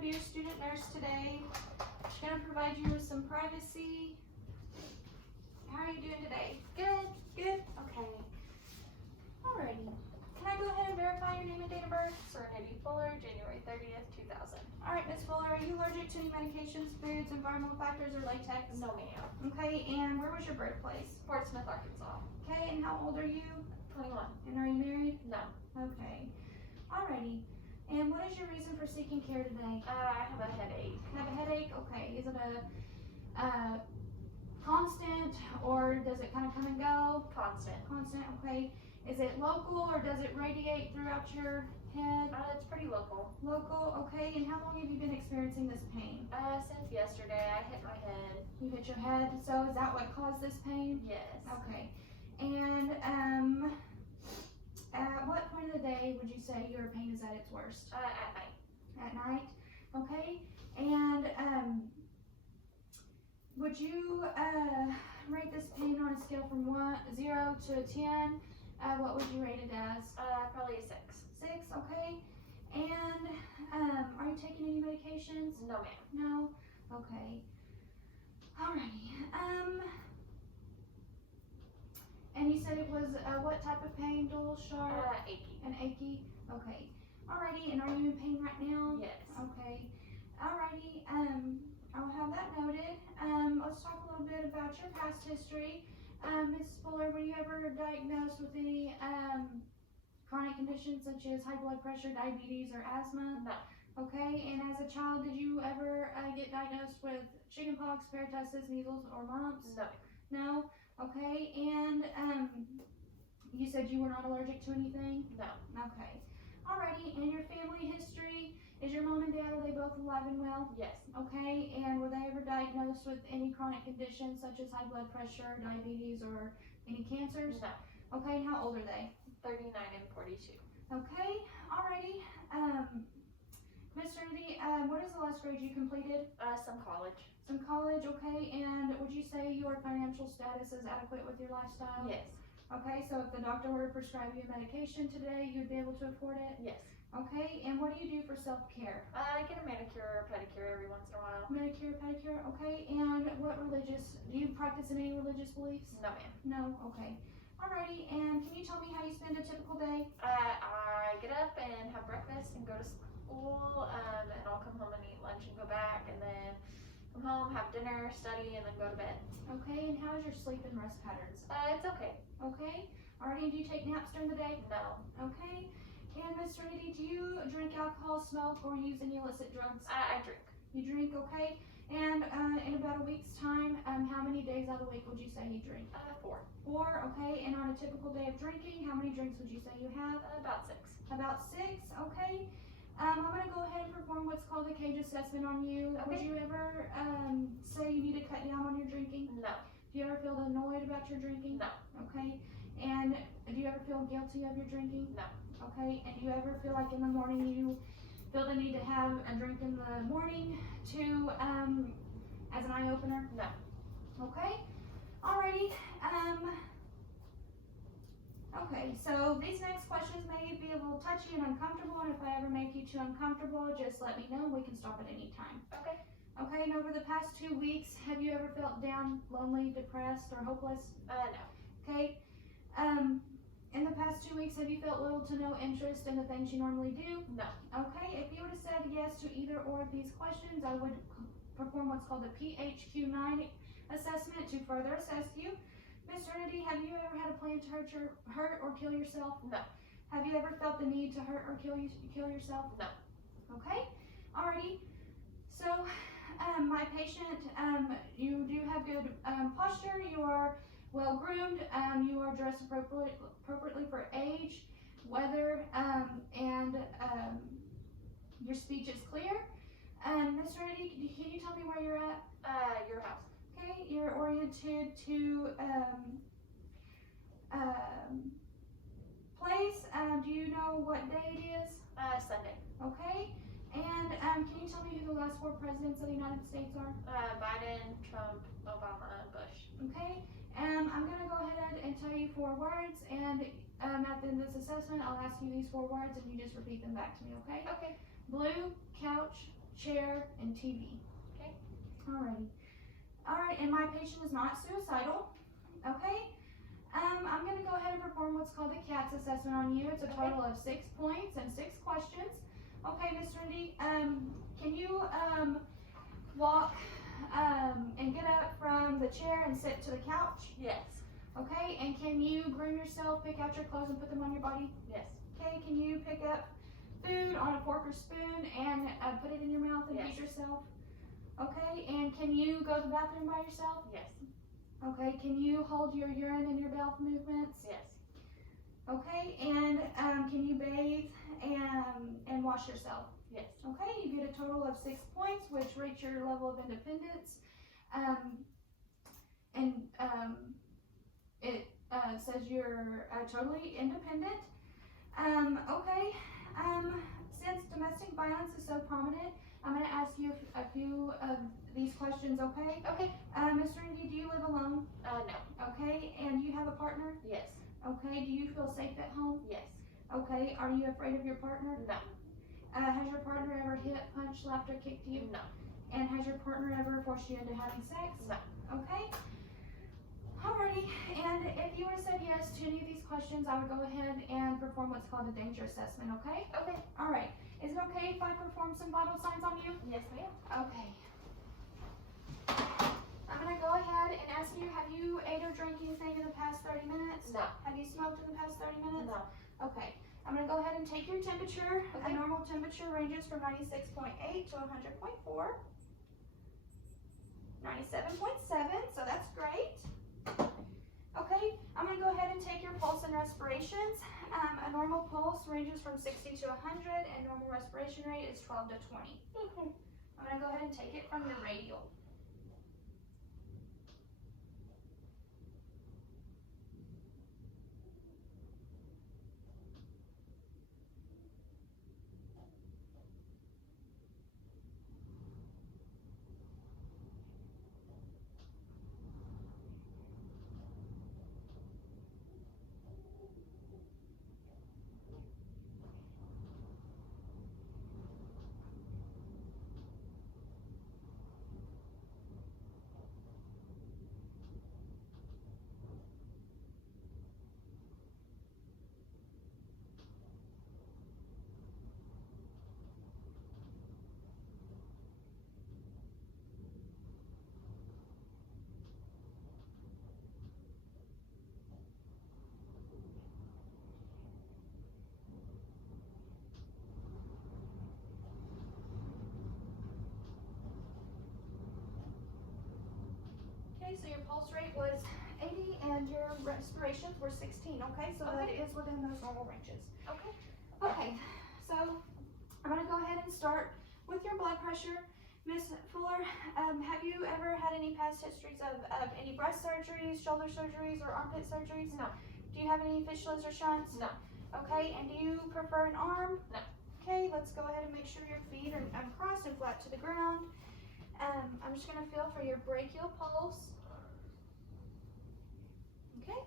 be your student nurse today. She's going to provide you with some privacy. How are you doing today? Good? Good? Okay. Alrighty. Can I go ahead and verify your name and date of birth? Serenity Fuller, January 30th, 2000. Alright, Miss Fuller, are you allergic to any medications, foods, environmental factors, or latex? No, ma'am. Okay, and where was your birthplace? Portsmouth, Arkansas. Okay, and how old are you? 21. And are you married? No. Okay. Alrighty. And what is your reason for seeking care today? I have a headache. You have a headache? Okay. Is it a constant, or does it kind of come and go? Constant. Constant, okay. Is it local, or does it radiate throughout your head? It's pretty local. Local, okay. And how long have you been experiencing this pain? Since yesterday, I hit my head. You hit your head, so is that what caused this pain? Yes. Okay. And at what point of the day would you say your pain is at its worst? At night. At night, okay. And would you rate this pain on a scale from 0 to 10? What would you rate it as? Probably a 6. 6, okay. And are you taking any medications? No, ma'am. No? Okay. Alrighty. And you said it was what type of pain? Dual, sharp? Achy. And achy? Okay. Alrighty, and are you in pain right now? Yes. Okay. Alrighty, I'll have that noted. Let's talk a little bit about your past history. Ms. Fuller, were you ever diagnosed with any chronic conditions such as high blood pressure, diabetes, or asthma? No. Okay, and as a child, did you ever get diagnosed with chickenpox, pertussis, measles, or mumps? No. No? Okay, and you said you were not allergic to anything? No. Okay. Alrighty, and your family history, is your mom and dad, are they both alive and well? Yes. Okay, and were they ever diagnosed with any chronic conditions such as high blood pressure, diabetes, or any cancers? No. Okay, and how old are they? 39 and 42. Okay, alrighty. Miss Trinity, what is the last grade you completed? Some college. Some college, okay, and would you say your financial status is adequate with your lifestyle? Yes. Okay, so if the doctor were to prescribe you medication today, you'd be able to afford it? Yes. Okay, and what do you do for self-care? I get a manicure or pedicure every once in a while. Manicure, pedicure, okay, and what religious, do you practice any religious beliefs? No, ma'am. No, okay. Alrighty, and can you tell me how you spend a typical day? I get up and have breakfast and go to school, and I'll come home and eat lunch and go back, and then come home, have dinner, study, and then go to bed. Okay, and how is your sleep and rest patterns? It's okay. Okay, alrighty, do you take naps during the day? No. Okay, and Miss Trinity, do you drink alcohol, smoke, or use any illicit drugs? I drink. You drink, okay, and in about a week's time, how many days out of the week would you say you drink? 4. 4, okay, and on a typical day of drinking, how many drinks would you say you have? About 6. About 6, okay. I'm going to go ahead and perform what's called a cage assessment on you. Okay. Would you ever say you need to cut down on your drinking? No. Do you ever feel annoyed about your drinking? No. Okay. And do you ever feel guilty of your drinking? No. Okay. And do you ever feel like in the morning you feel the need to have a drink in the morning to as an eye opener? No. Okay. Alrighty. Okay, so these next questions may be a little touchy and uncomfortable, and if I ever make you too uncomfortable, just let me know and we can stop at any time. Okay. Okay, and over the past 2 weeks, have you ever felt down, lonely, depressed, or hopeless? No. Okay. In the past 2 weeks, have you felt little to no interest in the things you normally do? No. Okay, if you would have said yes to either or of these questions, I would perform what's called the PHQ-9 assessment to further assess you. Miss Trinity, have you ever had a plan to hurt or kill yourself? No. Have you ever felt the need to hurt or kill yourself? No. Okay, alrighty. So, my patient, you do have good posture. You are well groomed. You are dressed appropriately for age, weather, and your speech is clear. Miss Trinity, can you tell me where you're at? Your house. Okay, you're oriented to place. Do you know what day it is? Sunday. Okay, and can you tell me who the last 4 presidents of the United States are? Biden, Trump, Obama, Bush. Okay, I'm going to go ahead and tell you 4 words, and at the end of this assessment, I'll ask you these 4 words, and you just repeat them back to me, okay? Okay. Blue, couch, chair, and TV. Okay. Alrighty. Alright, and my patient is not suicidal. Okay? I'm going to go ahead and perform what's called the CATS assessment on you. It's a total of 6 points and 6 questions. Okay, Miss Rindy, can you walk and get up from the chair and sit to the couch? Yes. Okay, and can you groom yourself, pick out your clothes and put them on your body? Yes. Okay, can you pick up food on a fork or spoon and put it in your mouth and Yes. feed yourself? Okay, and can you go to the bathroom by yourself? Yes. Okay, can you hold your urine and your bowel movements? Yes. Okay, and can you bathe and wash yourself? Yes. Okay, you get a total of 6 points, which rates your level of independence. It says you're totally independent. Okay, since domestic violence is so prominent, I'm going to ask you a few of these questions, okay? Okay. Ms. Randy, do you live alone? No. Okay, and do you have a partner? Yes. Okay, do you feel safe at home? Yes. Okay, are you afraid of your partner? No. Has your partner ever hit, punched, slapped, or kicked you? No. And has your partner ever forced you into having sex? No. Okay. Alrighty, and if you would have said yes to any of these questions, I would go ahead and perform what's called a danger assessment, okay? Okay. Alright, is it okay if I perform some vital signs on you? Yes, ma'am. Okay. I'm going to go ahead and ask you, have you ate or drank anything in the past 30 minutes? No. Have you smoked in the past 30 minutes? No. Okay. I'm going to go ahead and take your temperature. Okay. A normal temperature ranges from 96.8 to 100.4. 97.7, so that's great. Okay, I'm going to go ahead and take your pulse and respirations. A normal pulse ranges from 60 to 100, and normal respiration rate is 12 to 20. Okay. I'm going to go ahead and take it from your radial. Okay, so your pulse rate was 80 and your respirations were 16, okay? So that is within those normal ranges. Okay. Okay, so I'm going to go ahead and start with your blood pressure. Miss Fuller, have you ever had any past histories of any breast surgeries, shoulder surgeries, or armpit surgeries? No. Do you have any fistulas or shunts? No. Okay, and do you prefer an arm? No. Okay, let's go ahead and make sure your feet are crossed and flat to the ground. I'm just going to feel for your brachial pulse. Okay.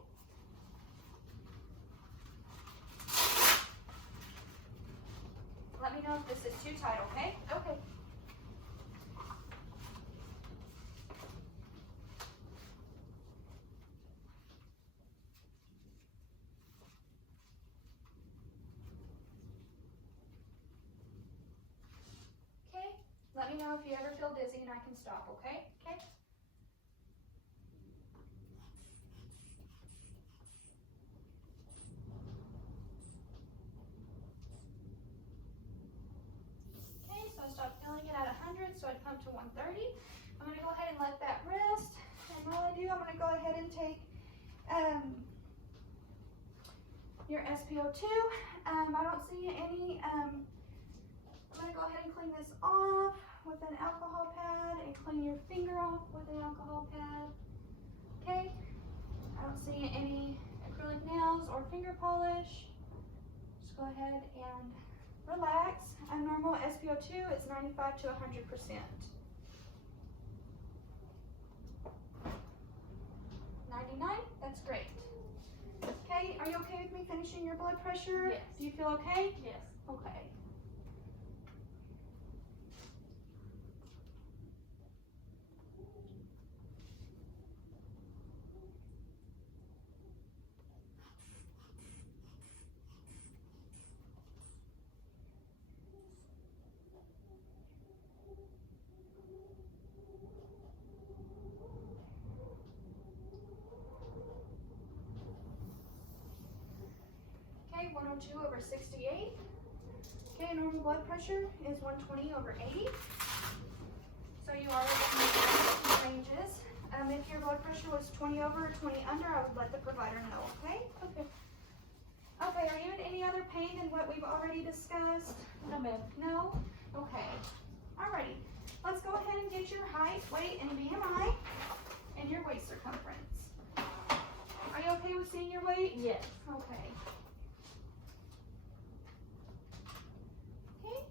Let me know if this is too tight, okay? Okay. Okay. Let me know if you ever feel dizzy and I can stop, okay? Okay. Okay, so I stopped feeling it at 100, so I pumped to 130. I'm going to go ahead and let that rest. And while I do, I'm going to go ahead and take your SpO2. I don't see any, I'm going to go ahead and clean this off with an alcohol pad and clean your finger off with an alcohol pad. Okay, I don't see any acrylic nails or finger polish. Just go ahead and relax. A normal SpO2 is 95 to 100%. 99, that's great. Okay, are you okay with me finishing your blood pressure? Yes. Do you feel okay? Yes. Okay. 102/68. Okay, normal blood pressure is 120/80. So you are within the ranges. If your blood pressure was 20 over or 20 under, I would let the provider know, okay? Okay. Okay, are you in any other pain than what we've already discussed? No, ma'am. No? Okay. Alrighty. Let's go ahead and get your height, weight, and BMI, and your waist circumference. Are you okay with seeing your weight? Yes. Okay. Okay.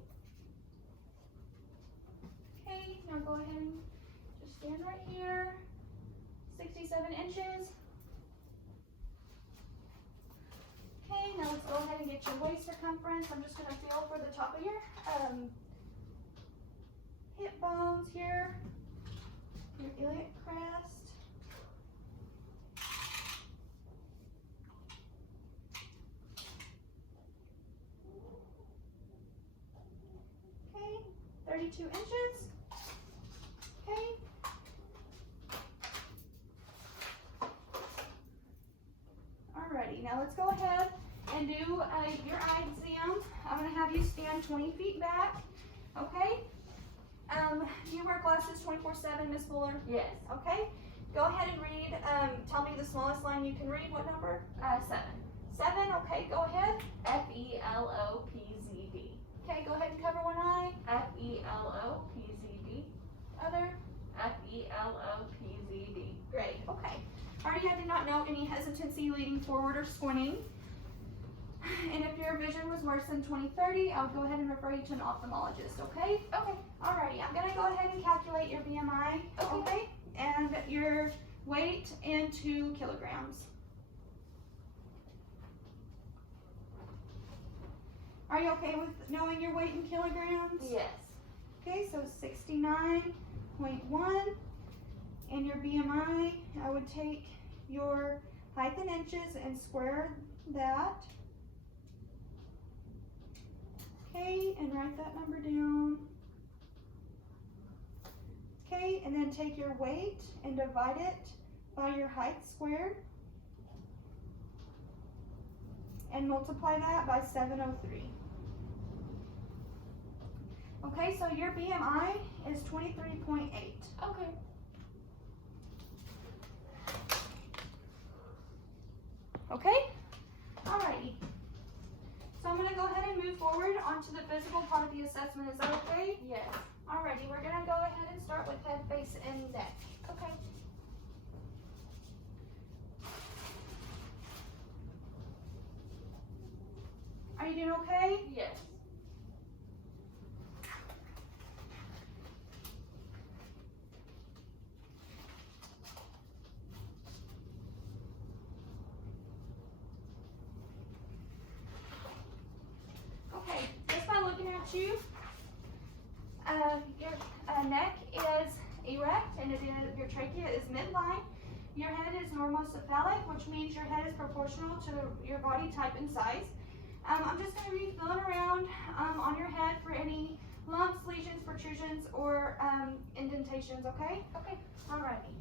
Okay, now go ahead and just stand right here. 67 inches. Okay, now let's go ahead and get your waist circumference. I'm just gonna feel for the top of your hip bones here, your iliac crest. Okay, 32 inches. Okay. Alrighty, now let's go ahead and do your eye exam. I'm going to have you stand 20 feet back, okay? Do you wear glasses 24/7, Miss Fuller? Yes. Okay. Go ahead and read, tell me the smallest line you can read. What number? 7. 7, okay, go ahead. FELOPZD. Okay, go ahead and cover one eye. FELOPZD. Other. FELOPZD. Great, okay. Already, I do not know any hesitancy leaning forward or squinting. And if your vision was worse than 20/30, I would go ahead and refer you to an ophthalmologist, okay? Okay. Alrighty, I'm gonna go ahead and calculate your BMI, okay? And your weight in 2 kilograms. Are you okay with knowing your weight in kilograms? Yes. Okay, so 69.1. And your BMI, I would take your height in inches and square that. Okay, and write that number down. Okay, and then take your weight and divide it by your height squared. And multiply that by 703. Okay, so your BMI is 23.8. Okay. Okay? Alrighty. So I'm going to go ahead and move forward onto the physical part of the assessment. Is that okay? Yes. Alrighty, we're going to go ahead and start with head, face, and neck. Okay. Are you doing okay? Yes. Okay, just by looking at you, your neck is erect and your trachea is midline. Your head is normocephalic, which means your head is proportional to your body type and size. I'm just going to be feeling around on your head for any lumps, lesions, protrusions, or indentations, okay? Okay. Alrighty.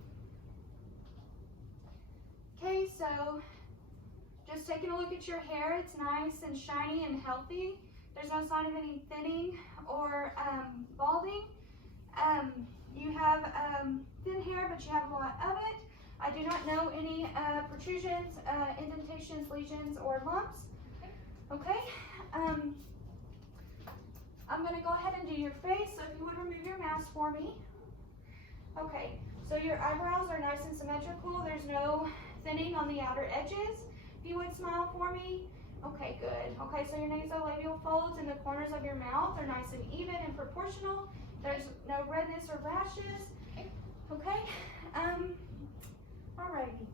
Okay, so just taking a look at your hair, it's nice and shiny and healthy. There's no sign of any thinning or balding. You have thin hair, but you have a lot of it. I do not know any protrusions, indentations, lesions, or lumps. Okay. I'm going to go ahead and do your face, so if you would remove your mask for me. Okay, so your eyebrows are nice and symmetrical. There's no thinning on the outer edges. If you would smile for me. Okay, good. Okay, so your nasolabial folds in the corners of your mouth are nice and even and proportional. There's no redness or rashes. Okay. Alrighty.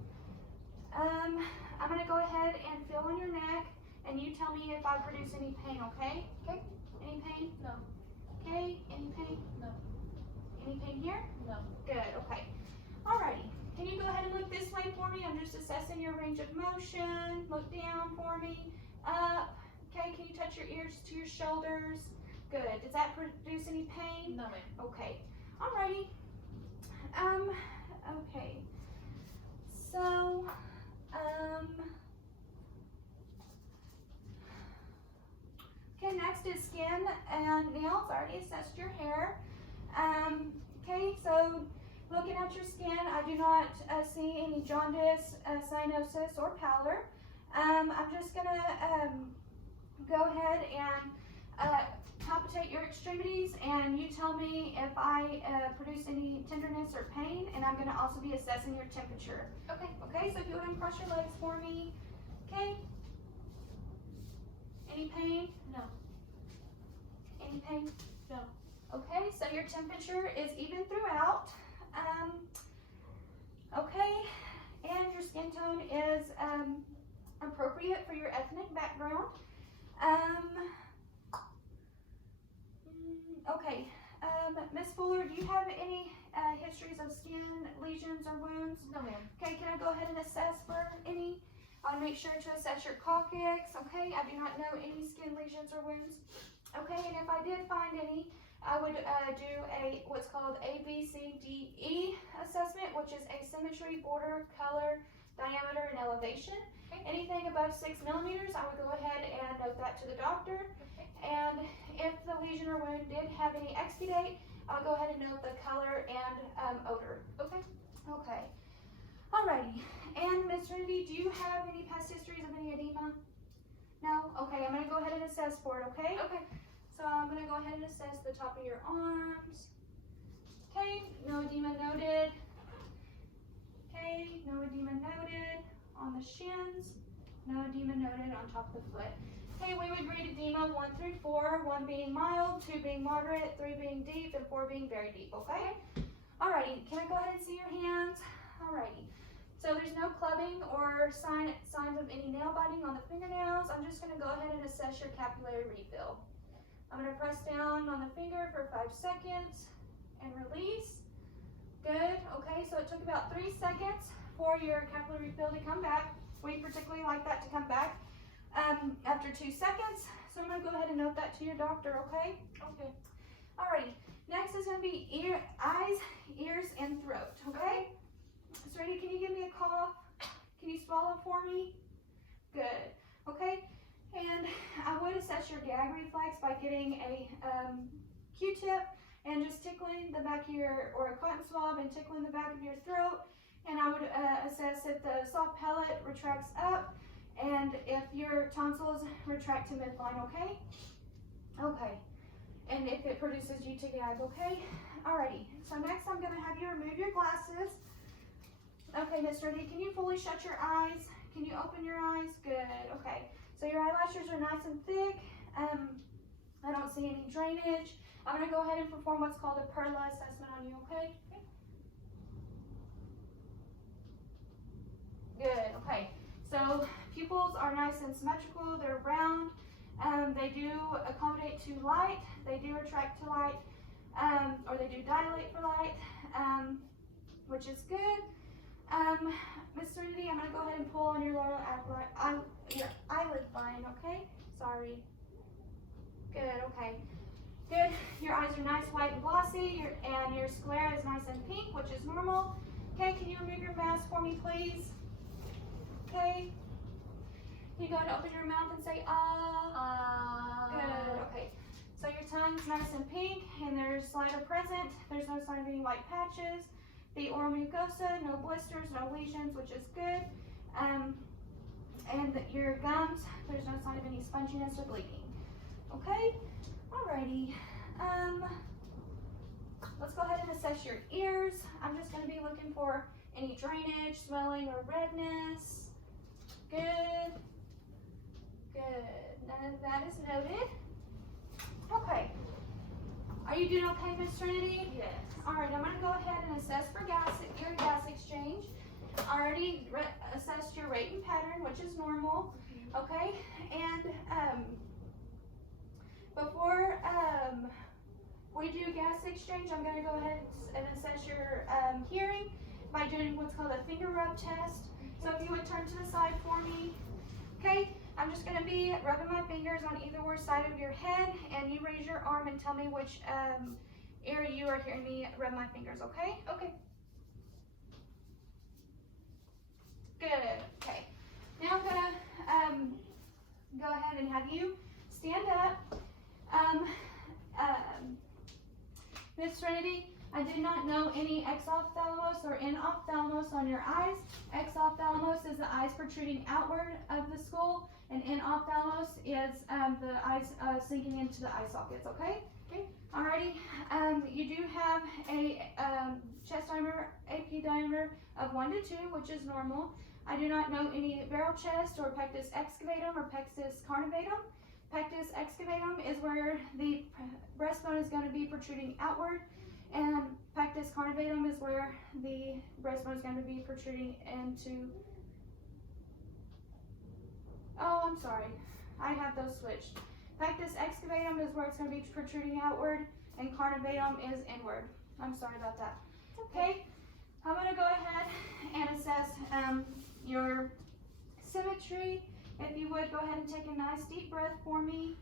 I'm going to go ahead and feel on your neck, and you tell me if I produce any pain, okay? Okay. Any pain? No. Okay. Any pain? No. Any pain here? No. Good, okay. Alrighty. Can you go ahead and look this way for me? I'm just assessing your range of motion. Look down for me. Up. Okay, can you touch your ears to your shoulders? Good. Does that produce any pain? No, ma'am. Okay. Alrighty. Okay. So, next is skin and nails. I already assessed your hair. Okay, so looking at your skin, I do not see any jaundice, cyanosis, or pallor. I'm just gonna go ahead and palpitate your extremities, and you tell me if I produce any tenderness or pain, and I'm gonna also be assessing your temperature. Okay. Okay, so if you would uncross your legs for me. Okay. Any pain? No. Any pain? No. Okay, so your temperature is even throughout. Okay, and your skin tone is appropriate for your ethnic background. Okay, Miss Fuller, do you have any histories of skin lesions or wounds? No, ma'am. Okay, can I go ahead and assess for any? I want to make sure to assess your coccyx. Okay, I do not know any skin lesions or wounds. Okay, and if I did find any, I would do a what's called ABCDE assessment, which is asymmetry, border, color, diameter, and elevation. Okay. Anything above 6 millimeters, I would go ahead and note that to the doctor. Okay. And if the lesion or wound did have any expedite, I'll go ahead and note the color and odor. Okay. Okay. Alrighty. And Miss Trinity, do you have any past histories of any edema? No? Okay, I'm going to go ahead and assess for it, okay? Okay. So I'm going to go ahead and assess the top of your arms. Okay, no edema noted. Okay, no edema noted on the shins. No edema noted on top of the foot. Okay, we would grade edema 1 through 4, 1 being mild, 2 being moderate, 3 being deep, and 4 being very deep, okay? Alrighty, can I go ahead and see your hands? Alrighty. So there's no clubbing or signs of any nail biting on the fingernails. I'm just going to go ahead and assess your capillary refill. I'm going to press down on the finger for 5 seconds and release. Good. Okay, so it took about 3 seconds for your capillary refill to come back. We particularly like that to come back after 2 seconds. So I'm going to go ahead and note that to your doctor, okay? Okay. Alrighty. Next is going to be eyes, ears, and throat, okay? So ready, can you give me a cough? Can you swallow for me? Good. Okay. And I would assess your gag reflex by getting a Q-tip and just tickling the back of your, or a cotton swab and tickling the back of your throat. And I would assess if the soft palate retracts up and if your tonsils retract to midline, okay? Okay. And if it produces you to gag, okay? Alrighty. So next I'm going to have you remove your glasses. Okay, Miss Rudy, can you fully shut your eyes? Can you open your eyes? Good. Okay. So your eyelashes are nice and thick. I don't see any drainage. I'm going to go ahead and perform what's called a Perla assessment on you, okay? Good. Okay. So pupils are nice and symmetrical. They're round. They do accommodate to light. They do retract to light, or they do dilate for light, which is good. Miss Serenity, I'm going to go ahead and pull on your lower eyelid line, okay? Sorry. Good, okay. Good. Your eyes are nice, white, and glossy, and your sclera is nice and pink, which is normal. Okay, can you remove your mask for me, please? Okay. Can you go ahead and open your mouth and say, ah? Good, okay. So your tongue's nice and pink, and there's saliva present. There's no sign of any white patches. The oral mucosa, no blisters, no lesions, which is good. And your gums, there's no sign of any sponginess or bleeding. Okay? Alrighty. Let's go ahead and assess your ears. I'm just going to be looking for any drainage, swelling, or redness. Good. Good. None of that is noted. Okay. Are you doing okay, Miss Trinity? Yes. Alright, I'm going to go ahead and assess for your gas exchange. I already assessed your rate and pattern, which is normal. Okay? And before we do gas exchange, I'm going to go ahead and assess your hearing by doing what's called a finger rub test. So if you would turn to the side for me. Okay? I'm just going to be rubbing my fingers on either side of your head, and you raise your arm and tell me which area you are hearing me rub my fingers, okay? Okay. Good. Okay. Now I'm going to go ahead and have you stand up Serenity, I do not know any exophthalmos or inophthalmos on your eyes. Exophthalmos is the eyes protruding outward of the skull, and inophthalmos is the eyes sinking into the eye sockets, okay? Okay. Alrighty, you do have a chest diameter, AP diameter of 1 to 2, which is normal. I do not know any barrel chest or pectus excavatum or pectus carnivatum. Pectus excavatum is where the breastbone is going to be protruding outward, and pectus carnivatum is where the breastbone is going to be protruding into. Oh, I'm sorry. I have those switched. Pectus excavatum is where it's going to be protruding outward, and carnivatum is inward. I'm sorry about that. Okay, I'm going to go ahead and assess your symmetry. If you would, go ahead and take a nice deep breath for me.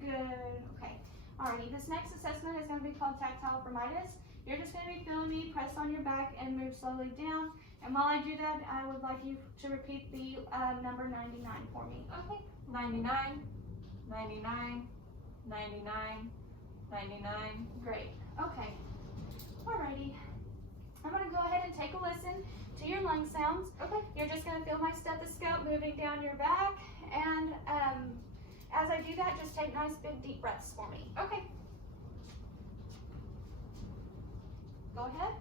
Good. Okay. Alrighty, this next assessment is going to be called tactile firmitis. You're just going to be feeling me press on your back and move slowly down. And while I do that, I would like you to repeat the number 99 for me. Okay. 99, 99, 99, 99. Great. Okay. Alrighty. I'm going to go ahead and take a listen to your lung sounds. Okay. You're just going to feel my stethoscope moving down your back. And as I do that, just take nice big deep breaths for me. Okay. Go ahead.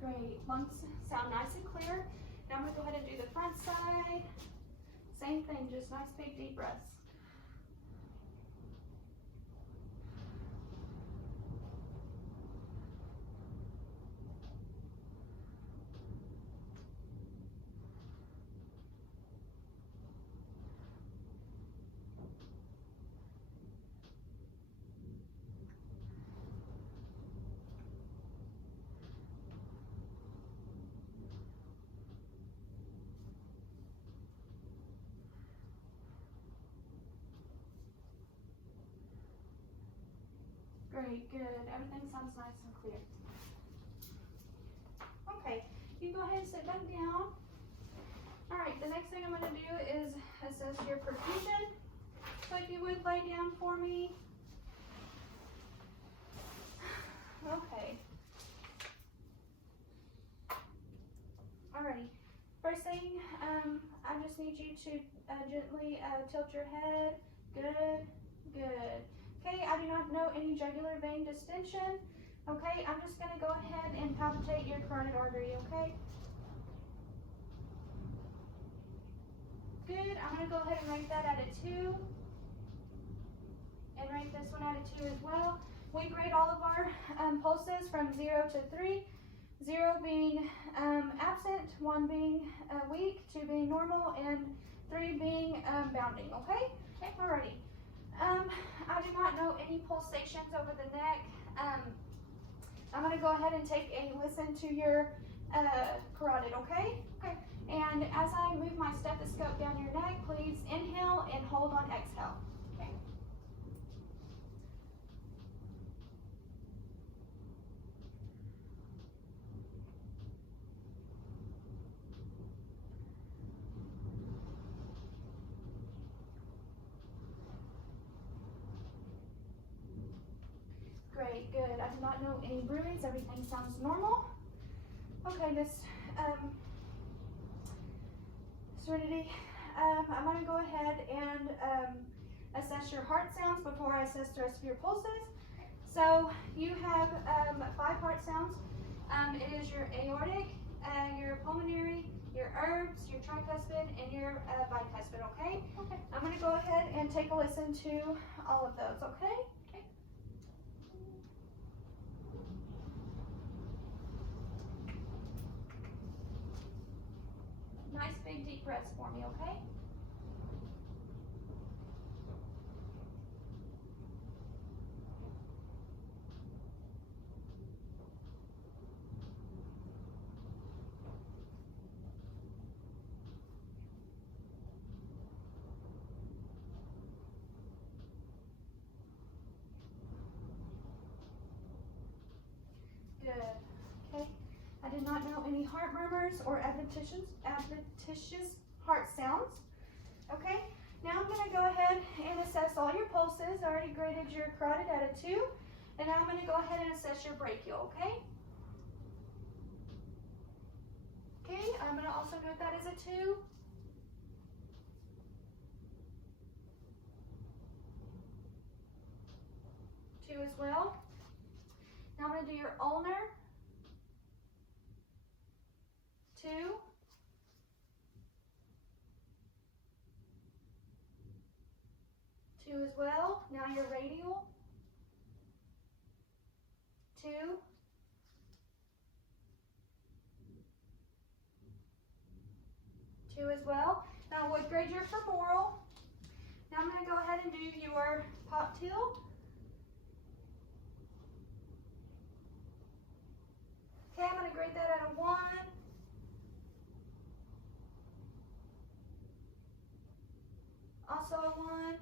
Great. Lungs sound nice and clear. Now I'm going to go ahead and do the front side. Same thing, just nice big deep breaths. Great, good. Everything sounds nice and clear. Okay, you can go ahead and sit back down. Alright, the next thing I'm going to do is assess your perfusion. So if you would lay down for me. Okay. Alrighty. First thing, I just need you to gently tilt your head. Good, good. Okay, I do not know any jugular vein distension. Okay, I'm just going to go ahead and palpitate your carotid artery, okay? Good, I'm going to go ahead and rate that at a 2. And rate this one at a 2 as well. We grade all of our pulses from 0 to 3. 0 being absent, 1 being weak, 2 being normal, and 3 being bounding, okay? Okay, alrighty. I do not know any pulsations over the neck. I'm going to go ahead and take a listen to your carotid, okay? Okay. And as I move my stethoscope down your neck, please inhale and hold on exhale. Okay. Great, good. I do not know any bruits. Everything sounds normal. Okay, Miss Serenity, I'm going to go ahead and assess your heart sounds before I assess the rest of your pulses. So you have 5 heart sounds. It is your aortic, your pulmonary, your herbs, your tricuspid, and your bicuspid, okay? Okay. I'm going to go ahead and take a listen to all of those, okay? Okay. okay? Good. Okay. I did not know any heart murmurs or adventitious heart sounds. Okay. Now I'm going to go ahead and assess all your pulses. I already graded your carotid at a 2. And now I'm going to go ahead and assess your brachial, okay? Okay, I'm going to also note that as a 2. Two as well. Now I'm going to do your ulnar. 2. 2 as well. Now your radial. 2. 2 as well. Now I would grade your femoral. Now I'm going to go ahead and do your popliteal. Okay, I'm going to grade that at a 1. Also a 1.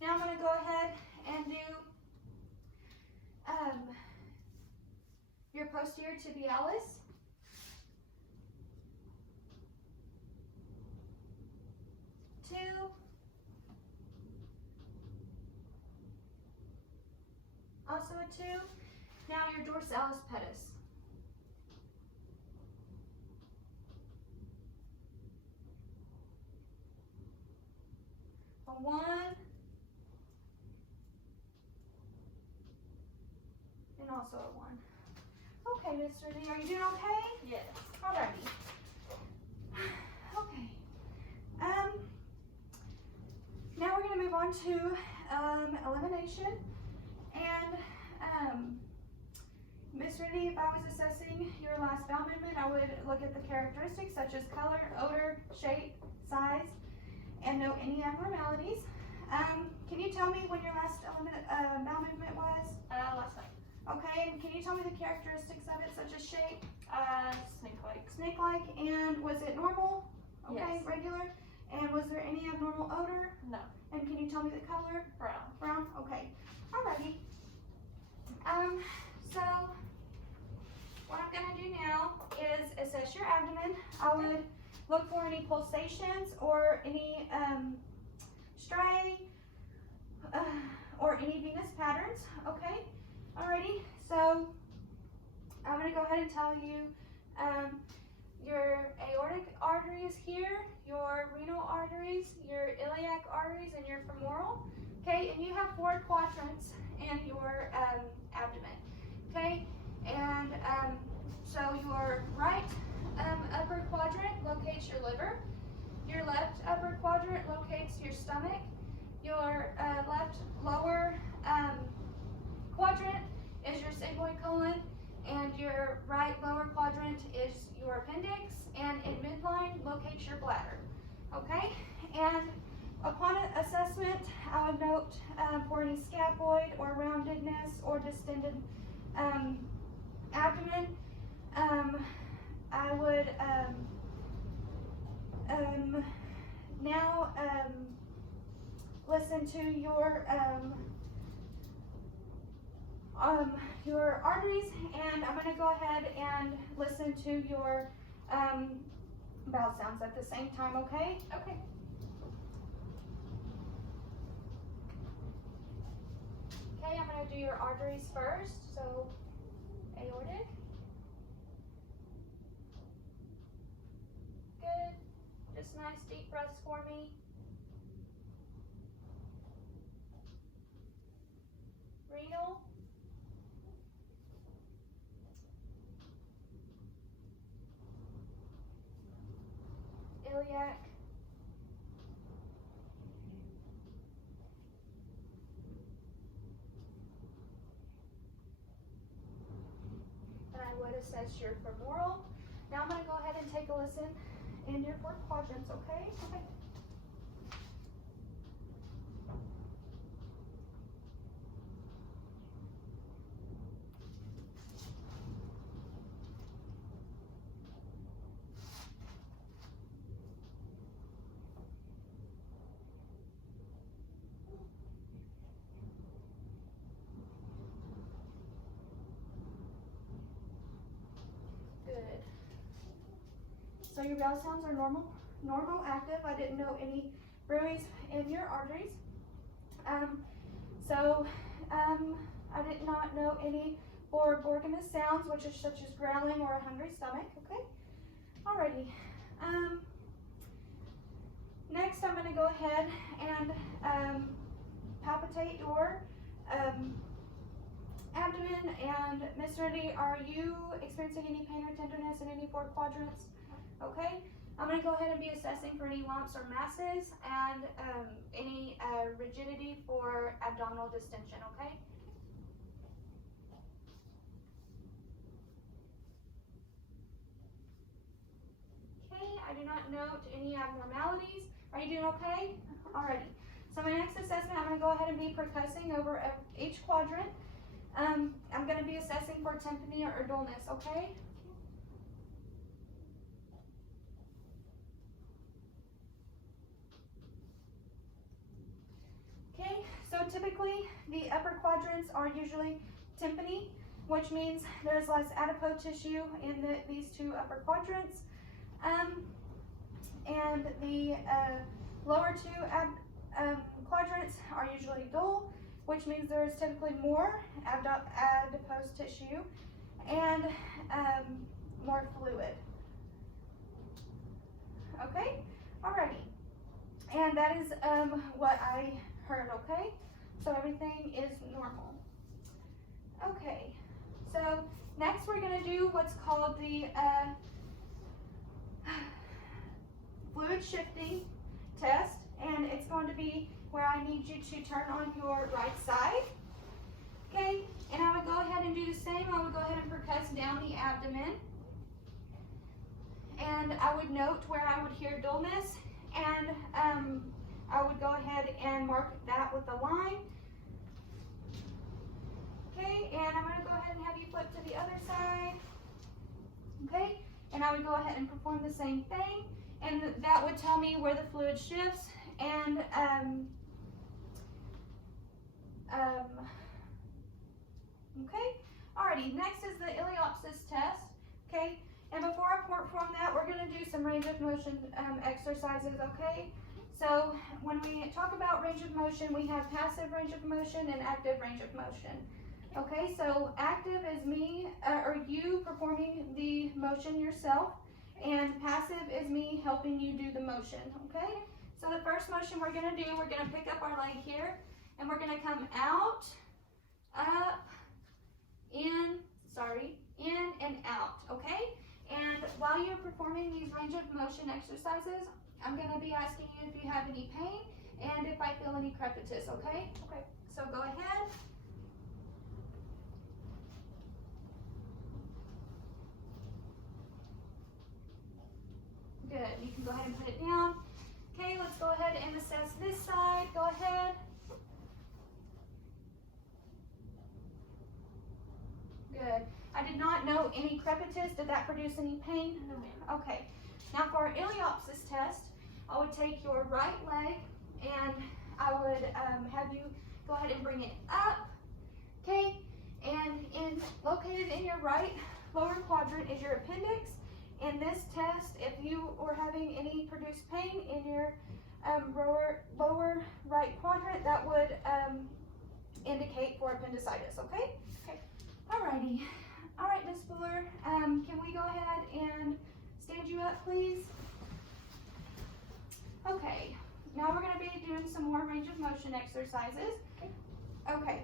Now I'm going to go ahead and do your posterior tibialis. 2. Also a 2. Now your dorsalis pedis. A 1. And also a 1. Okay, Miss Ruthie, are you doing okay? Yes. Alrighty. Okay. Now we're going to move on to elimination. And Miss Ruthie, if I was assessing your last bowel movement, I would look at the characteristics such as color, odor, shape, size, and note any abnormalities. Can you tell me when your last bowel movement was? Last night. Okay, and can you tell me the characteristics of it, such as shape? Snake-like. Snake-like, and was it normal? Okay, Yes. regular. And was there any abnormal odor? No. And can you tell me the color? Brown. Brown? Okay. Alrighty. So what I'm gonna do now is assess your abdomen. I would look for any pulsations or any striae or any venous patterns. Okay. Alrighty. So I'm gonna go ahead and tell you your aortic arteries here, your renal arteries, your iliac arteries, and your femoral. Okay, and you have 4 quadrants in your abdomen. Okay, and so your right upper quadrant locates your liver. Your left upper quadrant locates your stomach. Your left lower quadrant is your sigmoid colon, and your right lower quadrant is your appendix, and in midline locates your bladder. Okay, and upon assessment, I would note for any scaphoid or roundedness or distended abdomen. I would now listen to your arteries, and I'm going to go ahead and listen to your bowel sounds at the same time, okay? Okay. Okay, I'm going to do your arteries first, so aortic. Good. Just nice deep breaths for me. Renal. Iliac. And I would assess your femoral. Now I'm going to go ahead and take a listen in your 4 quadrants, okay? Okay. Good. So your bell sounds are normal, active. I didn't know any bruise in your arteries. I did not know any borborygmus sounds, which is such as growling or a hungry stomach, okay? Alrighty. Next, I'm going to go ahead and palpitate your abdomen. And Miss Randy, are you experiencing any pain or tenderness in any 4 quadrants? Okay. I'm going to go ahead and be assessing for any lumps or masses and any rigidity for abdominal distension, okay? Okay, I do not note any abnormalities. Are you doing okay? Alrighty. So my next assessment, I'm going to go ahead and be percussing over each quadrant. I'm going to be assessing for tympany or dullness, okay? Okay, so typically the upper quadrants are usually tympany, which means there's less adipose tissue in these 2 upper quadrants. And the lower 2 quadrants are usually dull, which means there is typically more adipose tissue and more fluid. Okay, alrighty. And that is what I heard, okay? So everything is normal. Okay, so next we're going to do what's called the fluid shifting test, and it's going to be where I need you to turn on your right side. Okay, and I would go ahead and do the same. I would go ahead and percuss down the abdomen, and I would note where I would hear dullness, and I would go ahead and mark that with a line. Okay, and I'm going to go ahead and have you flip to the other side. Okay, and I would go ahead and perform the same thing, and that would tell me where the fluid shifts. And okay, alrighty, next is the ileopsis test. Okay, and before I perform that, we're going to do some range of motion exercises, okay? So when we talk about range of motion, we have passive range of motion and active range of motion. Okay, so active is me or you performing the motion yourself, and passive is me helping you do the motion, okay? So the first motion we're going to do, we're going to pick up our leg here, and we're going to come out, up, in, and out, okay? And while you're performing these range of motion exercises, I'm going to be asking you if you have any pain and if I feel any crepitus, okay? Okay, so go ahead. Good, you can go ahead and put it down. Okay, let's go ahead and assess this side. Go ahead. Good. I did not know any crepitus. Did that produce any pain? No, ma'am. Okay. Now for our ileopsis test, I would take your right leg and I would have you go ahead and bring it up. Okay, and located in your right lower quadrant is your appendix. In this test, if you were having any produced pain in your lower right quadrant, that would indicate for appendicitis, okay? Okay. Alrighty. Alright, Miss Fuller, can we go ahead and stand you up, please? Okay. Now we're going to be doing some more range of motion exercises. Okay.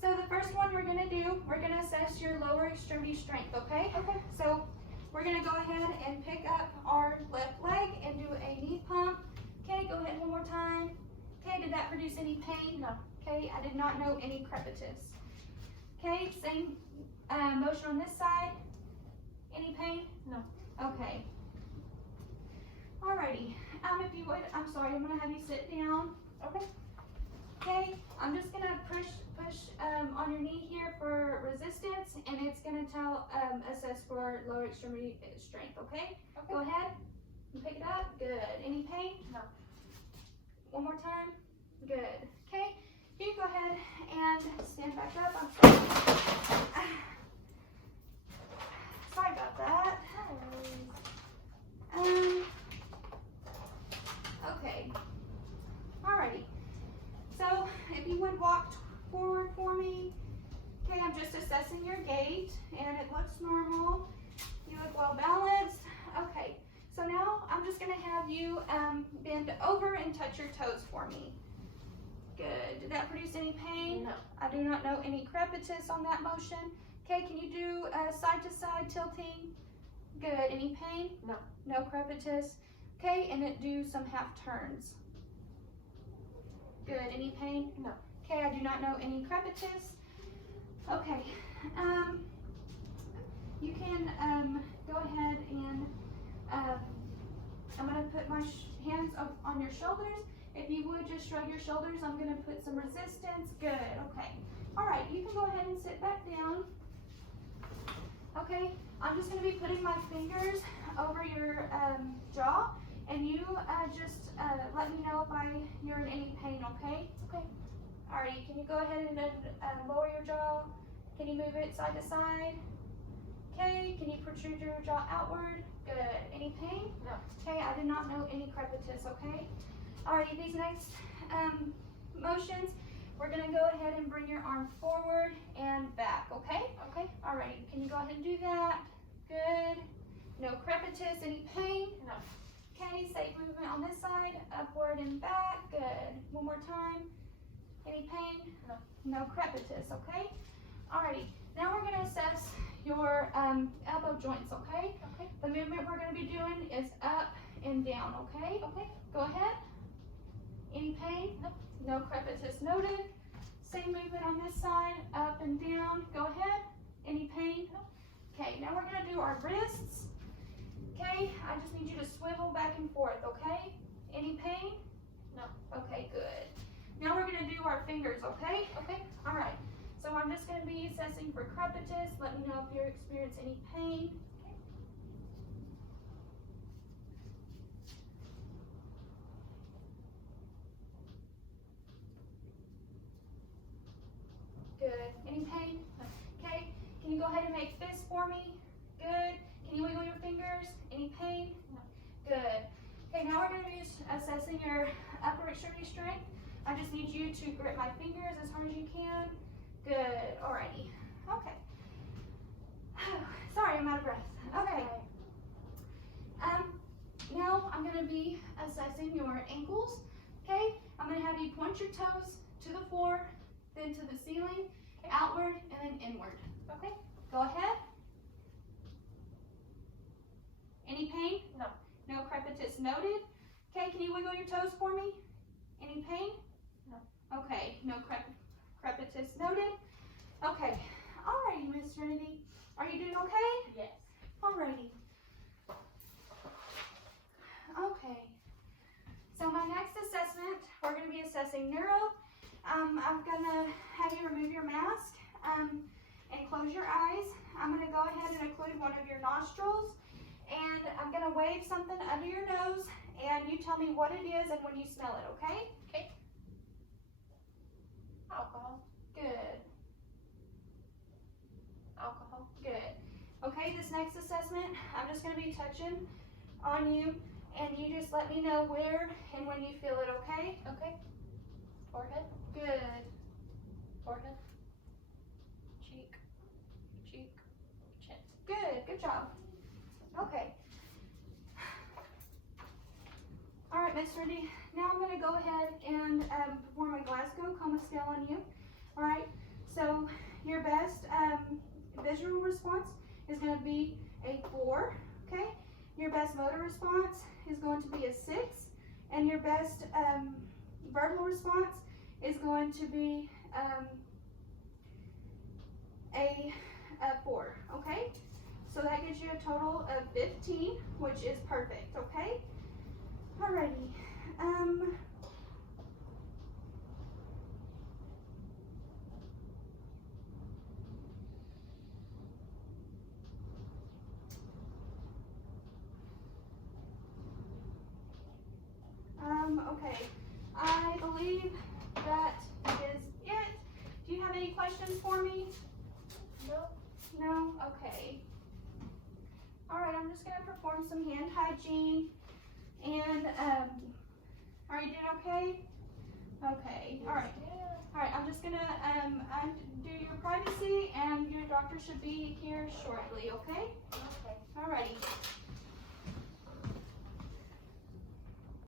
So the first one we're going to do, we're going to assess your lower extremity strength, okay? Okay. So we're going to go ahead and pick up our left leg and do a knee pump. Okay, go ahead one more time. Okay, did that produce any pain? No. Okay, I did not know any crepitus. Okay, same motion on this side. Any pain? No. Okay. Alrighty. If you would, I'm sorry, I'm gonna have you sit down. Okay. Okay. I'm just gonna push on your knee here for resistance, and it's gonna assess for lower extremity strength. Okay. Okay. Go ahead and pick it up. Good. Any pain? No. One more time. Good. Okay. You go ahead and stand back up. I'm sorry. Sorry about that. Okay. Alrighty. So if you would walk forward for me. Okay, I'm just assessing your gait, and it looks normal. You look well balanced. Okay. So now I'm just gonna have you bend over and touch your toes for me. Good. Did that produce any pain? No. I do not know any crepitus on that motion. Okay, can you do side to side tilting? Good. Any pain? No. No crepitus. Okay, and it do some half turns. Good. Any pain? No. Okay, I do not know any crepitus. Okay. You can go ahead and I'm going to put my hands up on your shoulders. If you would just shrug your shoulders, I'm going to put some resistance. Good. Okay. All right. You can go ahead and sit back down. Okay. I'm just going to be putting my fingers over your jaw, and you just let me know if you're in any pain. Okay. Okay. All right. Can you go ahead and lower your jaw? Can you move it side to side? Okay. Can you protrude your jaw outward? Good. Any pain? No. Okay, I did not know any crepitus, okay? Alrighty, these next motions, we're gonna go ahead and bring your arm forward and back, okay? Okay. Alrighty, can you go ahead and do that? Good. No crepitus, any pain? No. Okay, safe movement on this side, upward and back, good. One more time. Any pain? No. No crepitus, okay? Alrighty, now we're gonna assess your elbow joints, okay? Okay. The movement we're going to be doing is up and down, okay? Okay. Go ahead. Any pain? No. No crepitus noted. Same movement on this side, up and down. Go ahead. Any pain? No. Okay, now we're going to do our wrists. Okay, I just need you to swivel back and forth, okay? Any pain? No. Okay, good. Now we're going to do our fingers, okay? Okay. All right. So I'm just going to be assessing for crepitus. Let me know if you experience any pain. Good. Any pain? Okay. Can you go ahead and make fists for me? Good. Can you wiggle your fingers? Any pain? No. Good. Okay, now we're going to be assessing your upper extremity strength. I just need you to grip my fingers as hard as you can. Good. Alrighty. Okay. Sorry, I'm out of breath. Okay. Now I'm going to be assessing your ankles. Okay. I'm going to have you point your toes to the floor, then to the ceiling, outward, and then inward. Okay. Go ahead. Any pain? No. No crepitus noted. Okay. Can you wiggle your toes for me? Any pain? No. Okay. No crepitus noted. Okay. Alrighty, Miss Trinity. Are you doing okay? Yes. Alrighty. Okay. So my next assessment, we're going to be assessing neuro. I'm going to have you remove your mask and close your eyes. I'm going to go ahead and occlude one of your nostrils. And I'm going to wave something under your nose. And you tell me what it is and when you smell it, okay? Okay. Alcohol. Good. Alcohol. Good. Okay, this next assessment, I'm just going to be touching on you, and you just let me know where and when you feel it, okay? Okay. Forehead. Good. Forehead. Cheek. Cheek. Chin. Good. Good job. Okay. All right, Miss Rudy. Now I'm going to go ahead and perform a Glasgow coma scale on you. All right. So your best visual response is going to be a 4. Okay. Your best motor response is going to be a 6, and your best verbal response is going to be a 4. Okay. So that gives you a total of 15, which is perfect. Okay. Alrighty. Okay. I believe that is it. Do you have any questions for me? Nope. No? Okay. Alright, I'm just going to perform some hand hygiene. And, are you doing okay? Okay. Alright. Alright, I'm just going to undo your privacy, and your doctor should be here shortly, okay? Okay. Alrighty.